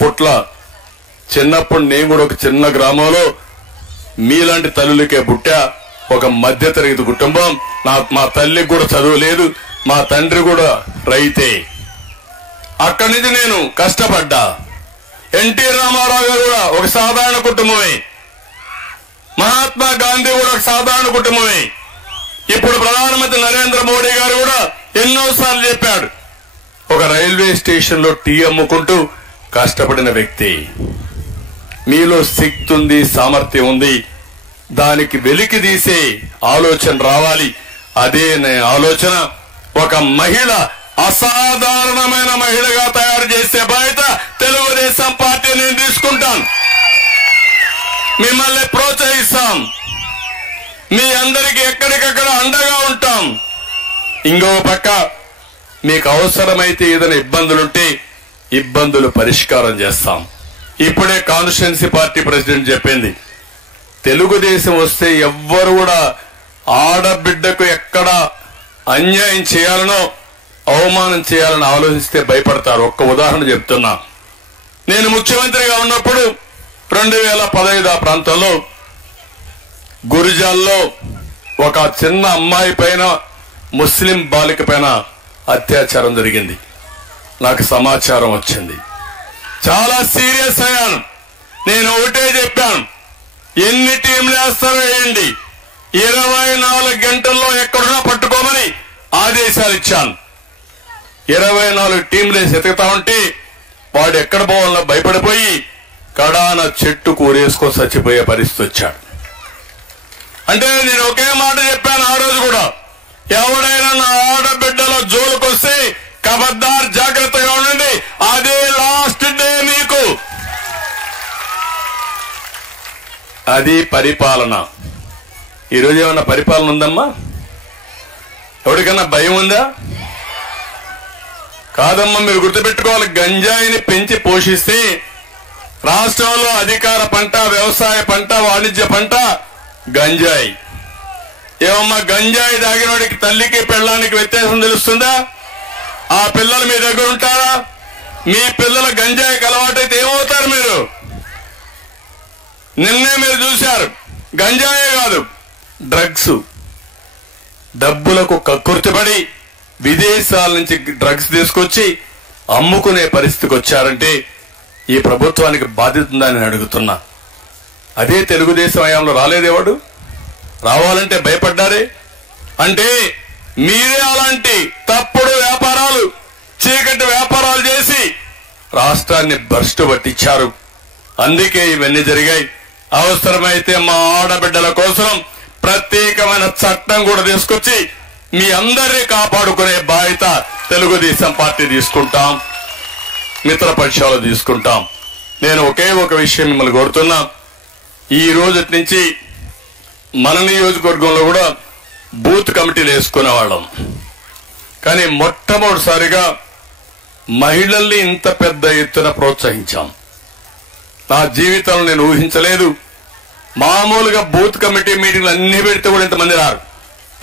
పుట్ల. చిన్నప్పుడు నేను కూడా ఒక చిన్న గ్రామంలో మీలాంటి తల్లులకే పుట్టా. ఒక మధ్యతరగతి కుటుంబం. మా తల్లికి కూడా చదువు లేదు, మా తండ్రి కూడా రైతే. అక్కడి నుంచి నేను కష్టపడ్డా. ఎన్టీ రామారావు గారు కూడా ఒక సాధారణ కుటుంబమే, మహాత్మా గాంధీ కూడా ఒక సాధారణ కుటుంబమే. ఇప్పుడు ప్రధానమంత్రి నరేంద్ర మోడీ గారు కూడా ఎన్నోసార్లు చెప్పాడు, ఒక రైల్వే స్టేషన్ లో టీ అమ్ముకుంటూ కష్టపడిన వ్యక్తి. మీలో శక్తి ఉంది, సామర్థ్యం ఉంది, దానికి వెలికి తీసే ఆలోచన రావాలి. అదే ఆలోచన ఒక మహిళ అసాధారణమైన మహిళగా తయారు చేసే బాధ్యత తెలుగుదేశం పార్టీ నేను తీసుకుంటాను. మిమ్మల్ని ప్రోత్సహిస్తాం, మీ అందరికీ ఎక్కడికక్కడ అండగా ఉంటాం. ఇంకో పక్క మీకు అవసరమైతే ఏదైనా ఇబ్బందులుంటే ఇబ్బందులు పరిష్కారం చేస్తాం. ఇప్పుడే కాన్స్టిట్యుయెన్సీ పార్టీ ప్రెసిడెంట్ చెప్పింది, తెలుగుదేశం వస్తే ఎవ్వరు కూడా ఆడబిడ్డకు ఎక్కడ అన్యాయం చేయాలనో అవమానం చేయాలని ఆలోచిస్తే భయపడతారు. ఒక్క ఉదాహరణ చెప్తున్నా. నేను ముఖ్యమంత్రిగా ఉన్నప్పుడు 2015 ఆ ప్రాంతంలో గురిజాల్లో ఒక చిన్న అమ్మాయి పైన, ముస్లిం బాలిక పైన అత్యాచారం జరిగింది. నాకు సమాచారం వచ్చింది. చాలా సీరియస్ అయ్యాను. నేను ఒకటే చెప్పాను, ఎన్ని టీంలు వేస్తారో వేయండి, 24 గంటల్లో ఎక్కడున్నా పట్టుకోమని ఆదేశాలు ఇచ్చాను. 24 టీంలు వేసి ఎతుకుతా ఉంటే వాడు ఎక్కడ పోవాలన్నా భయపడిపోయి కడాన చెట్టు కూరేసుకొని చచ్చిపోయే పరిస్థితి వచ్చాడు. అంటే నేను ఒకే మాట చెప్పాను ఆ రోజు కూడా, ఎవడైనా నా ఆడబిడ్డలో జోలుకొస్తే ఖబర్దార్ జాగ్రత్తగా ఉండండి, అదే లాస్ట్ డే మీకు. అది పరిపాలన. ఈరోజు ఏమన్నా పరిపాలన ఉందమ్మా? ఎవరికన్నా భయం ఉందా? కాదమ్మా, మీరు గుర్తుపెట్టుకోవాలి, గంజాయిని పెంచి పోషిస్తే రాష్ట్రంలో అధికార పంట, వ్యవసాయ పంట, వాణిజ్య పంట గంజాయి. ఏమమ్మా, గంజాయి తాగినోడికి తల్లికి పిల్లానికి వ్యత్యాసం తెలుస్తుందా? ఆ పిల్లలు మీ దగ్గర ఉంటారా? మీ పిల్లల గంజాయికి అలవాటైతే ఏమవుతారు మీరు? నిన్నే మీరు చూశారు, గంజాయే కాదు డ్రగ్స్. డబ్బులకు కక్కుర్తిపడి విదేశాల నుంచి డ్రగ్స్ తీసుకొచ్చి అమ్ముకునే పరిస్థితికి వచ్చారంటే ఈ ప్రభుత్వానికి బాధ్యత ఉందని నేను అడుగుతున్నా. అదే తెలుగుదేశం హయాంలో రాలేదేవాడు? రావాలంటే భయపడ్డారే. అంటే మీరే అలాంటి తప్పుడు వ్యాపారాలు, చీకటి వ్యాపారాలు చేసి రాష్ట్రాన్ని భ్రష్టు పట్టించారు. అందుకే ఇవన్నీ జరిగాయి. అవసరమైతే మా ఆడబిడ్డల కోసం ప్రత్యేకమైన చట్టం కూడా తీసుకొచ్చి మీ అందరినీ కాపాడుకునే బాధ్యత తెలుగుదేశం పార్టీ తీసుకుంటాం, మిత్రపక్షాలు తీసుకుంటాం. నేను ఒకే ఒక విషయం మిమ్మల్ని కోరుతున్నా, ఈ రోజు నుంచి మన నియోజకవర్గంలో కూడా బూత్ కమిటీలు వేసుకునేవాళ్ళం. కానీ మొట్టమొదటిసారిగా మహిళల్ని ఇంత పెద్ద ఎత్తున ప్రోత్సహించాం. నా జీవితంలో నేను ఊహించలేదు. మామూలుగా బూత్ కమిటీ మీటింగ్లు అన్ని పెడితే కూడా ఇంతమంది రారు.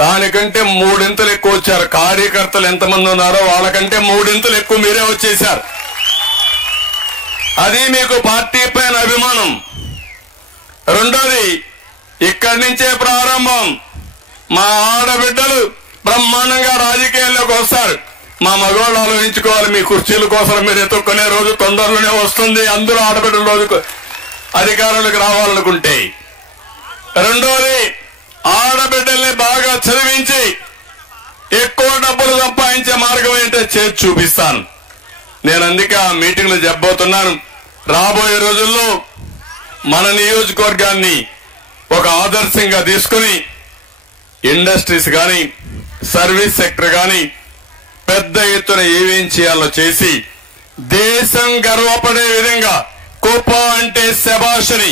దానికంటే 3 ఎక్కువ వచ్చారు. కార్యకర్తలు ఎంతమంది ఉన్నారో వాళ్ళకంటే 3 ఎక్కువ మీరే వచ్చేశారు. అది మీకు పార్టీ పైన అభిమానం. రెండోది, ఇక్కడి నుంచే ప్రారంభం. మా ఆడబిడ్డలు బ్రహ్మాండంగా రాజకీయాల్లోకి వస్తారు. మా మగవాళ్ళు ఆలోచించుకోవాలి, మీ కుర్చీల కోసం మీరు ఎత్తుక్కునే రోజు తొందరలోనే వస్తుంది. అందరూ ఆడబిడ్డల రోజు అధికారులకు రావాలనుకుంటే. రెండోది, ఆడబిడ్డల్ని బాగా చదివించి ఎక్కువ డబ్బులు సంపాదించే మార్గం ఏంటో చేసి చూపిస్తాను. నేను అందుకే ఆ మీటింగ్లు చెప్పబోతున్నాను. రాబోయే రోజుల్లో మన నియోజకవర్గాన్ని ఒక ఆదర్శంగా తీసుకుని ఇండస్ట్రీస్ గాని, సర్వీస్ సెక్టర్ గాని పెద్ద ఎత్తున ఏమేం చేయాలో చేసి దేశం గర్వపడే విధంగా కుప్ప అంటే శభాషని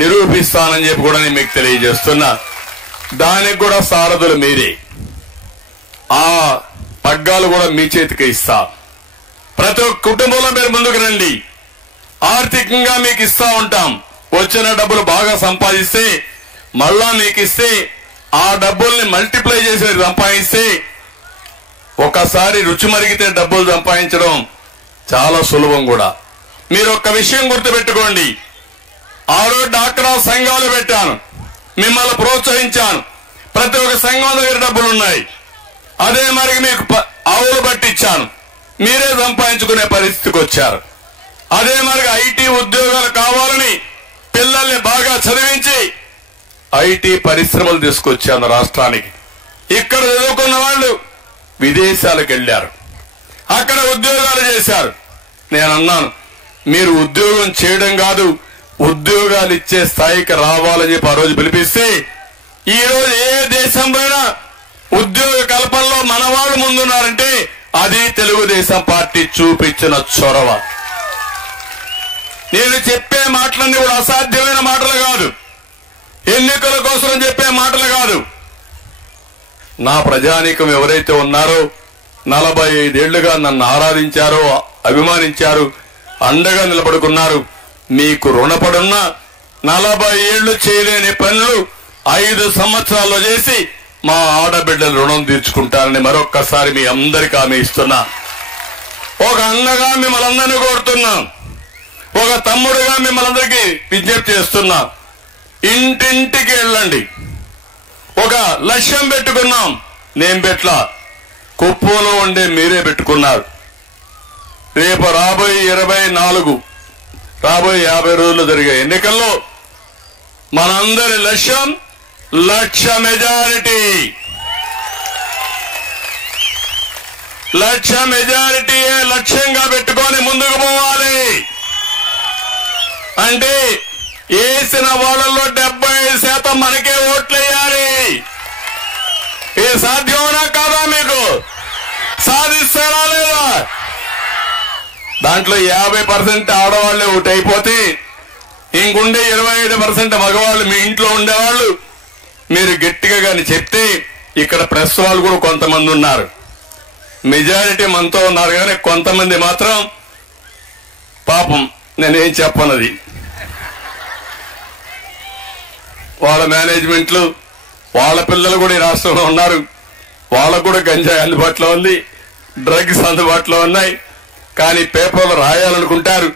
నిరూపిస్తానని చెప్పి కూడా నేను మీకు తెలియజేస్తున్నా. దానికి కూడా సారథులు మీరే. ఆ పగ్గాలు కూడా మీ చేతికి ఇస్తా. ప్రతి ఒక్క కుటుంబంలో మీరు ముందుకు రండి. ఆర్థికంగా మీకు ఇస్తా ఉంటాం. వచ్చిన డబ్బులు బాగా సంపాదిస్తే మళ్ళా మీకు ఇస్తే ఆ డబ్బుల్ని మల్టిప్లై చేసి సంపాదిస్తే ఒకసారి రుచి మరిగితే డబ్బులు సంపాదించడం చాలా సులభం కూడా. మీరు ఒక్క విషయం గుర్తుపెట్టుకోండి. ఆ రోజు డాక్రా సంఘాలు పెట్టాను, మిమ్మల్ని ప్రోత్సహించాను. ప్రతి ఒక్క సంఘం దగ్గర డబ్బులున్నాయి. అదే మరి మీకు ఆవులు పట్టించాను, మీరే సంపాదించుకునే పరిస్థితికి వచ్చారు. అదే మరి ఐటీ ఉద్యోగాలు కావాలని పిల్లల్ని బాగా చదివించి ఐటీ పరిశ్రమలు తీసుకొచ్చాను రాష్ట్రానికి. ఇక్కడ చదువుకున్న వాళ్ళు విదేశాలకు వెళ్ళారు, అక్కడ ఉద్యోగాలు చేశారు. నేను అన్నాను, మీరు ఉద్యోగం చేయడం కాదు, ఉద్యోగాలు ఇచ్చే స్థాయికి రావాలని చెప్పి ఆ రోజు పిలిపిస్తే, ఈ రోజు ఏ దేశంలోనైనా ఉద్యోగ కల్పనలో మన వాళ్ళు ముందున్నారంటే అది తెలుగుదేశం పార్టీ చూపించిన చొరవ. నేను చెప్పే మాటలన్నీ కూడా అసాధ్యమైన మాటలు కాదు, ఎన్నికల కోసం చెప్పే మాటలు కాదు. నా ప్రజానీకం ఎవరైతే ఉన్నారో 45 ఏళ్లుగా నన్ను ఆరాధించారో, అభిమానించారు, అండగా నిలబడుకున్నారు, మీకు రుణపడున్న 40 ఏళ్లు చేయలేని పనులు 5 సంవత్సరాల్లో చేసి మా ఆడబిడ్డలు రుణం తీర్చుకుంటారని మరొక్కసారి మీ అందరికీ హామీ ఇస్తున్నా. ఒక అన్నగా మిమ్మల్ని అందరినీ కోరుతున్నా, ఒక తమ్ముడుగా మిమ్మల్ని అందరికీ విజ్ఞప్తి చేస్తున్నా. ఇంటింటికి వెళ్ళండి. ఒక లక్ష్యం పెట్టుకున్నాం, నేను పెట్లా, కుప్పంలో ఉండే మీరే పెట్టుకున్నారు. రేపు రాబోయే 24 రాబోయే 50 రోజులు జరిగే ఎన్నికల్లో మనందరి లక్ష్యం 1,00,000 మెజారిటీ. 1,00,000 మెజారిటీయే లక్ష్యంగా పెట్టుకొని ముందుకు పోవాలి. అంటే వేసిన వాళ్ళల్లో 75% మనకే ఓట్లేయాలి. ఇది సాధ్యమనా కాదా? మీకు సాధిస్తారా లేదా? దాంట్లో 50% ఆడవాళ్లే ఓటు అయిపోతే ఇంకుండే 25% మగవాళ్ళు మీ ఇంట్లో ఉండేవాళ్ళు. మీరు గట్టిగా కానీ చెప్తే ఇక్కడ ప్రెస్ వాళ్ళు కూడా కొంతమంది ఉన్నారు, మెజారిటీ మనతో ఉన్నారు, కానీ కొంతమంది మాత్రం పాపం నేనేం చెప్పనది, వాళ్ళ మేనేజ్మెంట్లు వాళ్ళ పిల్లలు కూడా ఈ రాష్ట్రంలో ఉన్నారు, వాళ్ళకు కూడా గంజాయి అందుబాటులో ఉంది, డ్రగ్స్ అందుబాటులో ఉన్నాయి. కానీ పేపర్లు రాయాలనుకుంటారు,